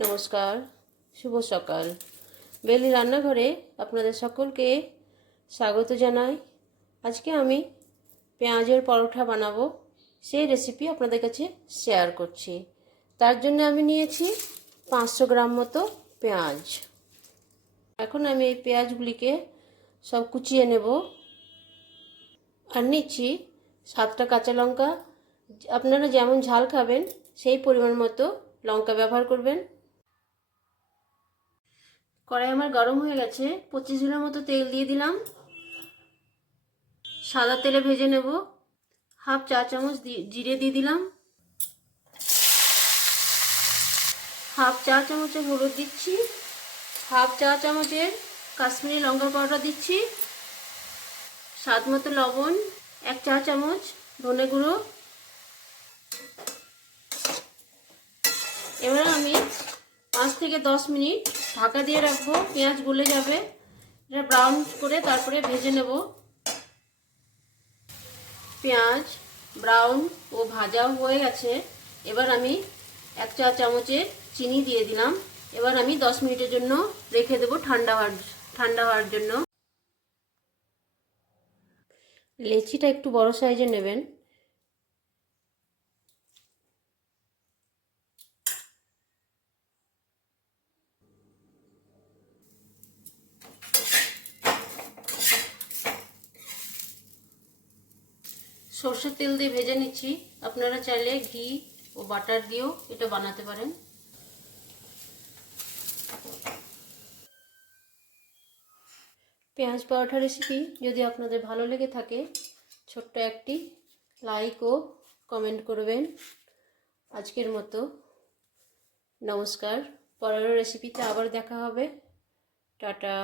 নমস্কার, শুভ সকাল। বেলি রান্নাঘরে আপনাদের সকলকে স্বাগত জানাই। আজকে আমি পেঁয়াজের পরোটা বানাবো, সেই রেসিপি আপনাদের কাছে শেয়ার করছি। তার জন্য আমি নিয়েছি 500 গ্রাম মতো পেঁয়াজ। এখন আমি এই পেঁয়াজগুলিকে সব কুচিয়ে নেব। আর নিচ্ছি 7টা কাঁচা লঙ্কা। আপনারা যেমন ঝাল খাবেন সেই পরিমাণ মতো লঙ্কা ব্যবহার করবেন। কড়াই আমার গরম হয়ে গেছে, 25 গ্রাম মতো তেল দিয়ে দিলাম। সাদা তেলে ভেজে নেব। হাফ চা চামচ জিরে দিয়ে দিলাম। হাফ চা চামচের হলুদ দিচ্ছি। হাফ চা চামচের কাশ্মীরি লঙ্কার পাউডার দিচ্ছি। স্বাদ মতো লবণ, 1 চা চামচ ধনে গুঁড়ো। এবার আমি 5 থেকে 10 মিনিট ঢাকা দিয়ে রাখবো, পেঁয়াজ গলে যাবে। এটা ব্রাউন করে তারপরে ভেজে নেব। পেঁয়াজ ব্রাউন ও ভাজা হয়ে গেছে। এবার আমি 1 চা চামচের চিনি দিয়ে দিলাম। এবার আমি 10 মিনিটের জন্য রেখে দেবো ঠান্ডা হওয়ার জন্য। লেচিটা একটু বড় সাইজের নেবেন। সরষের তেল দিয়ে ভেজে নিচ্ছি। আপনারা চাইলে ঘি ও বাটার দিয়েও এটা বানাতে পারেন। পেঁয়াজ পরোটা রেসিপি যদি আপনাদের ভালো লেগে থাকে, ছোট্ট একটি লাইক ও কমেন্ট করবেন। আজকের মতো নমস্কার। পরের রেসিপিতে আবার দেখা হবে। টাটা।